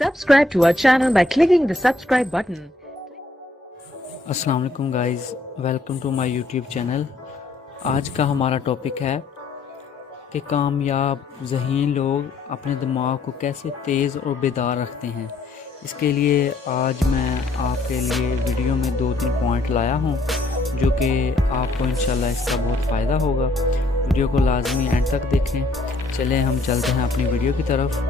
Subscribe to our channel by clicking the subscribe button. अस्सलाम वालेकुम guys, welcome to my YouTube channel. आज का हमारा टॉपिक है कि कामयाब ज़हीन लोग अपने दिमाग को कैसे तेज़ और बेदार रखते हैं। इसके लिए आज मैं आपके लिए वीडियो में 2-3 पॉइंट लाया हूं जो कि आपको इंशाल्लाह इसका बहुत फ़ायदा होगा। वीडियो को लाजमी एंड तक देखें। चलें हम चलते हैं अपनी वीडियो की तरफ।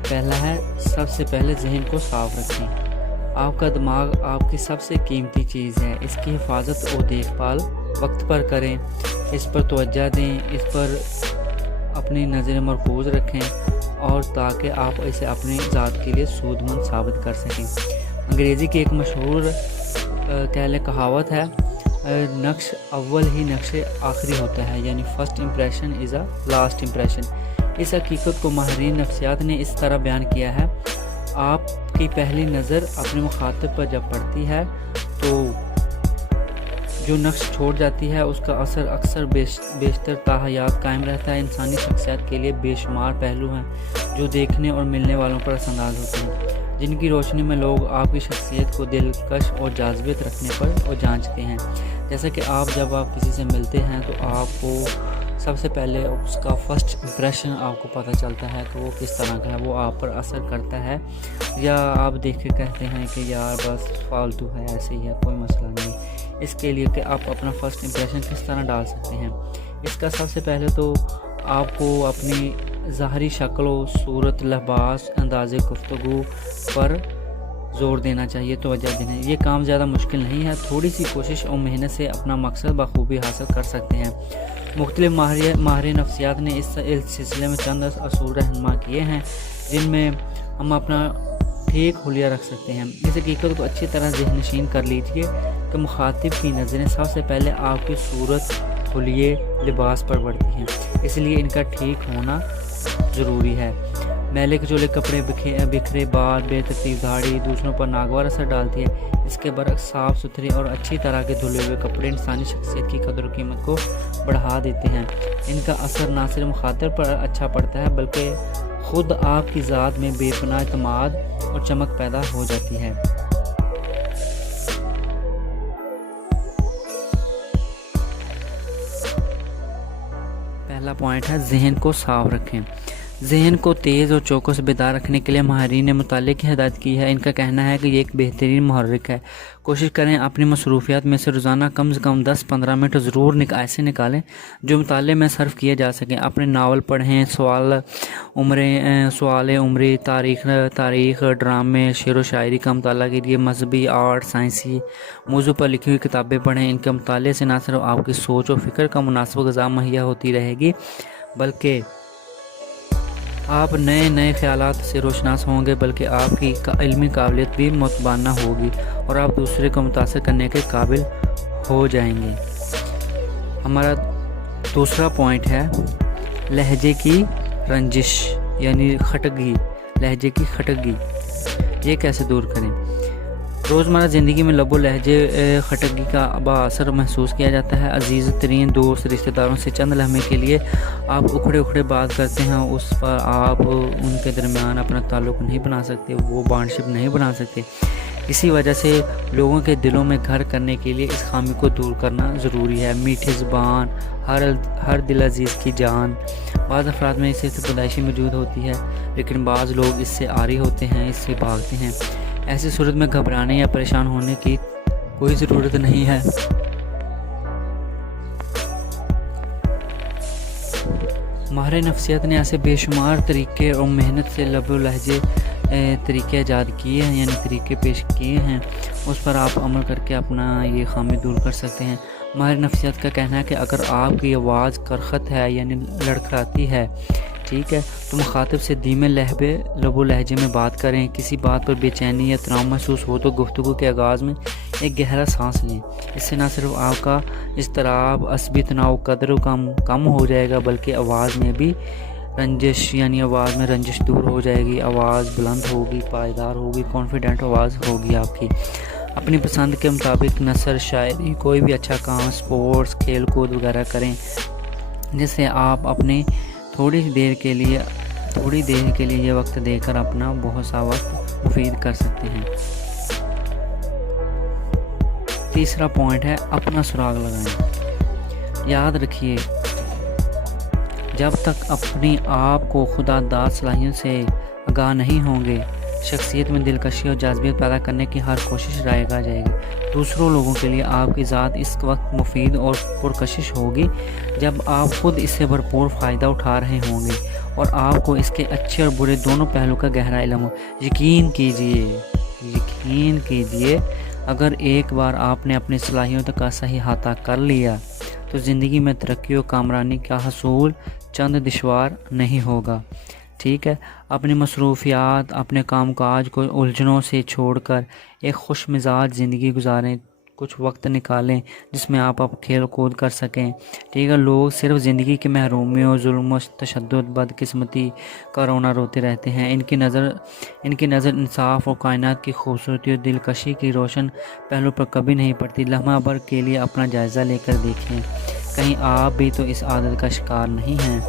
पहला है, सबसे पहले ज़हन को साफ़ रखें। आपका दिमाग आपकी सबसे कीमती चीज़ है। इसकी हिफाजत और देखभाल वक्त पर करें, इस पर तवज्जो दें, इस पर अपनी नज़र मरकूज़ रखें और ताकि आप इसे अपनी ज़ात के लिए सूदमंद साबित कर सकें। अंग्रेज़ी की एक मशहूर कह लें कहावत है, नक्श अव्वल ही नक्श आखिरी होता है, यानी first impression is a last impression. इस हकीकत को माहिरीन नफ्सियात ने इस तरह बयान किया है, आपकी पहली नज़र अपने मुखातिब पर जब पड़ती है तो जो नक्श छोड़ जाती है उसका असर अक्सर बेशतर ताहयात कायम रहता है। इंसानी शख्सियत के लिए बेशुमार पहलू हैं जो देखने और मिलने वालों पर असरअंदाज होते हैं, जिनकी रोशनी में लोग आपकी शख्सियत को दिलकश और जाज़िबत रखने पर और जांचते हैं। जैसे कि जब आप किसी से मिलते हैं तो आपको सबसे पहले उसका फर्स्ट इम्प्रेशन आपको पता चलता है कि वो किस तरह का है, वो आप पर असर करता है या आप देख के कहते हैं कि यार बस फालतू है, ऐसे ही है, कोई मसला नहीं। इसके लिए कि आप अपना फ़र्स्ट इम्प्रेशन किस तरह डाल सकते हैं, इसका सबसे पहले तो आपको अपनी ज़ाहरी शक्ल, सूरत, लिबास, अंदाज़े गुफ्तगू पर ज़ोर देना चाहिए, तवज्जो देना। ये काम ज़्यादा मुश्किल नहीं है, थोड़ी सी कोशिश और मेहनत से अपना मकसद बखूबी हासिल कर सकते हैं। मुख्तलिफ माहिर नफ्सियात ने इस सिलसिले में चंद असूल रहनुमा किए हैं जिनमें हम अपना ठीक हुलिया रख सकते हैं। इस हकीकत को अच्छी तरह ज़हनशीन कर लीजिए कि मुखातिब की नज़रें सबसे पहले आपकी सूरत, हुलिये, लिबास पर पड़ती हैं, इसलिए इनका ठीक होना ज़रूरी है। मैले कुचले कपड़े, बिखरे बाल, बेतरतीब दाढ़ी दूसरों पर नागवार असर डालती है। इसके बरक्स साफ़ सुथरे और अच्छी तरह के धुले हुए कपड़े इंसानी शख्सियत की कदर व कीमत को बढ़ा देते हैं। इनका असर ना सिर्फ मुखातिब पर अच्छा पड़ता है बल्कि ख़ुद आपकी ज़ात में बेपनाह एतमाद और चमक पैदा हो जाती है। पहला पॉइंट है, ज़हन को साफ़ रखें। ज़हन को तेज़ और चौकस बेदार रखने के लिए माहिरीन ने मुताले की हिदायत की है। इनका कहना है कि ये एक बेहतरीन मुहर्रिक है। कोशिश करें अपनी मसरूफियात में से रोज़ाना कम से कम 10-15 मिनट ज़रूर ऐसे निकालें जो मुताले में सर्फ किए जा सकें। अपने नावल पढ़ें, सवाल उम्रे, तारीख़, ड्रामे, शेर व शायरी का मुताला कीजिए। मजहबी, आर्ट, साइंसी मौजू पर लिखी हुई किताबें पढ़ें। इनके मुताले से न सिर्फ आपकी सोच और फ़िक्र का मुनासिब ग़िज़ा मुहैया होती रहेगी बल्कि आप नए नए ख़यालात से रोशनास होंगे, बल्कि आपकी इल्मी काबिलियत भी मुतबाना होगी और आप दूसरे को मुतासिर करने के काबिल हो जाएंगे। हमारा दूसरा पॉइंट है, लहजे की रंजिश यानी खटगी। लहजे की खटगी ये कैसे दूर करें? रोज़मर्रा ज़िंदगी में लबो लहजे खटगी का असर महसूस किया जाता है। अजीज़ तरीन दोस्त, रिश्तेदारों से चंद लम्हे के लिए आप उखड़े बात करते हैं, उस पर आप उनके दरमियान अपना ताल्लुक़ नहीं बना सकते, वो बॉन्डशिप नहीं बना सकते। इसी वजह से लोगों के दिलों में घर करने के लिए इस खामी को दूर करना ज़रूरी है। मीठी ज़ुबान हर दिल अजीज़ की जान। बाज़ अफराद में इससे पैदाइशी मौजूद होती है, लेकिन बाज़ लोग इससे आरी होते हैं, इससे भागते हैं। ऐसी सूरत में घबराने या परेशान होने की कोई ज़रूरत नहीं है। माहिर नफ्सियत ने ऐसे बेशुमार तरीके और मेहनत से लबो लहजे तरीके ईजाद किए हैं, यानी तरीके पेश किए हैं, उस पर आप अमल करके अपना ये खामी दूर कर सकते हैं। माहिर नफ्सियत का कहना है कि अगर आपकी आवाज़ करखत है यानी लड़खड़ाती है, ठीक है, तो मुखातिब से धीमे लबो लहजे में बात करें। किसी बात पर बेचैनी या तनाव महसूस हो तो गुफ्तगू के आगाज़ में एक गहरा सांस लें। इससे न सिर्फ आपका इज़्तिराब, असबी तनाव कदर कम हो जाएगा बल्कि आवाज़ में भी रंजिश यानी आवाज़ में रंजिश दूर हो जाएगी। आवाज़ बुलंद होगी, पायदार होगी, कॉन्फिडेंट आवाज़ होगी आपकी। अपनी पसंद के मुताबिक नसर, शायरी, कोई भी अच्छा काम, स्पोर्ट्स, खेल कूद वगैरह करें जिससे आप अपने थोड़ी देर के लिए تھوڑی دیر کے لیے یہ وقت دے کر اپنا بہت سا وقت مفید کر سکتے ہیں۔ تیسرا پوائنٹ ہے اپنا سراغ لگائیں۔ یاد رکھیے، جب تک اپنی آپ کو خدا داد صلاحیت سے آگاہ نہیں ہوں گے، شخصیت میں دلکشی اور جاذبیت پیدا کرنے کی ہر کوشش رائے گا جائے گی۔ دوسروں لوگوں کے لیے آپ کی ذات اس وقت مفید اور پرکشش ہوگی جب آپ خود اس سے بھرپور فائدہ اٹھا رہے ہوں گے اور آپ کو اس کے اچھے اور برے دونوں پہلو کا گہرا علم ہو۔ یقین کیجئے اگر ایک بار آپ نے اپنی صلاحیتوں کا صحیح احاطہ کر لیا تو زندگی میں ترقی و کامرانی کا حصول چند دشوار نہیں ہوگا۔ ٹھیک ہے، اپنی مصروفیات، اپنے کام کاج کو الجھنوں سے چھوڑ کر ایک خوش مزاج زندگی گزاریں، کچھ وقت نکالیں جس میں آپ کھیل کود کر سکیں۔ ٹھیک ہے، لوگ صرف زندگی کی محرومیوں، ظلم و تشدد، بدقسمتی کا رونا روتے رہتے ہیں۔ ان کی نظر انصاف اور کائنات کی خوبصورتی اور دلکشی کی روشن پہلو پر کبھی نہیں پڑتی۔ لمحہ بھر کے لیے اپنا جائزہ لے کر دیکھیں، کہیں آپ بھی تو اس عادت کا شکار نہیں ہیں۔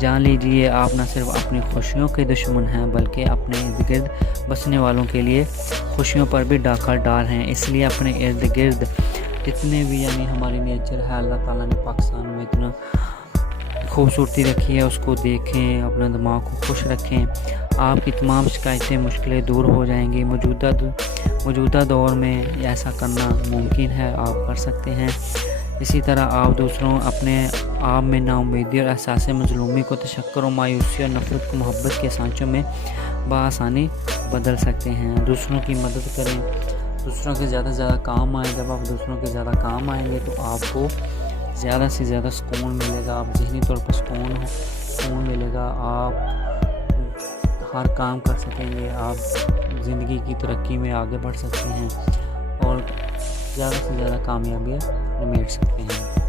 جان لیجئے آپ نہ صرف اپنی خوشیوں کے دشمن ہیں بلکہ اپنے ارد گرد بسنے والوں کے لیے خوشیوں پر بھی ڈاکہ ڈال ہیں۔ اس لیے اپنے ارد گرد جتنے بھی ہماری نیچر ہے، اللہ تعالیٰ نے پاکستان میں اتنا خوبصورتی رکھی ہے، اس کو دیکھیں، اپنا دماغ کو خوش رکھیں، آپ کی تمام شکایتیں، مشکلیں دور ہو جائیں گی۔ موجودہ دور میں ایسا کرنا ممکن ہے، آپ کر سکتے ہیں۔ اسی طرح آپ دوسروں اپنے آپ میں ناامیدی اور احساس مظلومی کو تشکر و مایوسی اور نفرت کو محبت کے سانچوں میں بآسانی بدل سکتے ہیں۔ دوسروں کی مدد کریں، دوسروں کے زیادہ سے زیادہ کام آئیں۔ جب آپ دوسروں کے زیادہ کام آئیں گے تو آپ کو زیادہ سے زیادہ سکون ملے گا، آپ ذہنی طور پر سکون ملے گا، آپ ہر کام کر سکیں گے، آپ زندگی کی ترقی میں آگے بڑھ سکتے ہیں اور زیادہ سے زیادہ کامیابیاں نمیٹ سکتے ہیں۔